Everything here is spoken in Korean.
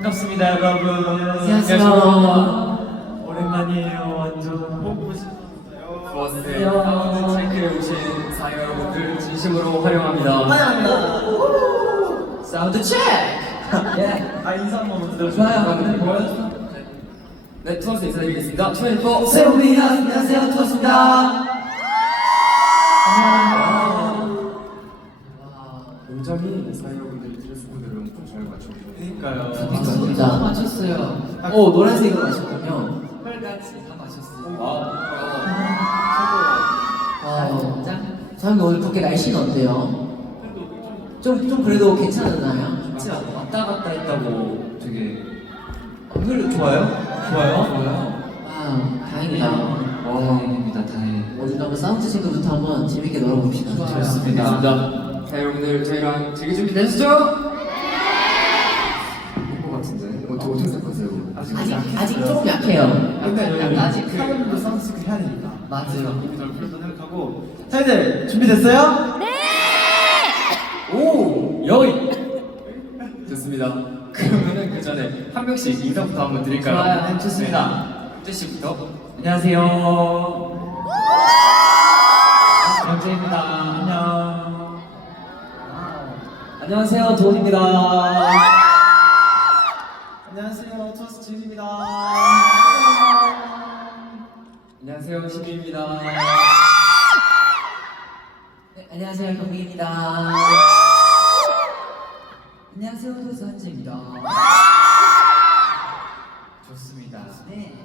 반갑습니다 여러분. 안녕하세요. 오랜만이에요. 완전 보고 싶었어요. 좋았어요. 사운드 체크에 오신 사연 여러분들 진심으로 환영합니다. 환영합니다. 사운드 체크! 예. 아 인사 한번 먼저 좋아요. 네, 투어스 인사드리겠습니다. 24 세우비야 안녕하세요 투어스입니다. 굉장히 사연 여러분들이 드레스 코드를 엄청 잘 맞춰주셨어요. 그러니까요. 진짜 맞췄어요. 오 노란색으로 맞췄군요. 펄같이 다 맞췄어요. 사장님 오늘 밖에 날씨는 어때요? 좀 그래도 괜찮았나요? 진짜 왔다 갔다 했다고 되게 오늘 좋아요? 좋아요? 아 다행이다. 다행입니다, 다행. 오늘 한번 사운드 체크부터 한번 재밌게 놀아봅시다. 좋습니다. 자, 여러분들 저희랑 즐길 준비 되셨죠? 된것 같은데. 어떻게 생각하세요? 아직 조금 약해요. 아직 사람도 사운드 체크 해야 되니까. 맞아요. 이미 덜 풀렸다 생각하고. 사이들 준비됐어요? 네. 오 여기. 좋습니다. 그러면은 그 전에 한 명씩 인사부터 한번 드릴까요? 좋아요. 좋습니다. 재 씨부터. 안녕하세요. 영재입니다. 안녕. 안녕하세요. 도훈입니다. 안녕하세요. 투어스 진입니다. 안녕하세요, 신비입니다. 네, 안녕하세요 경민입니다. 안녕하세요 도수 한지입니다. 좋습니다. 네.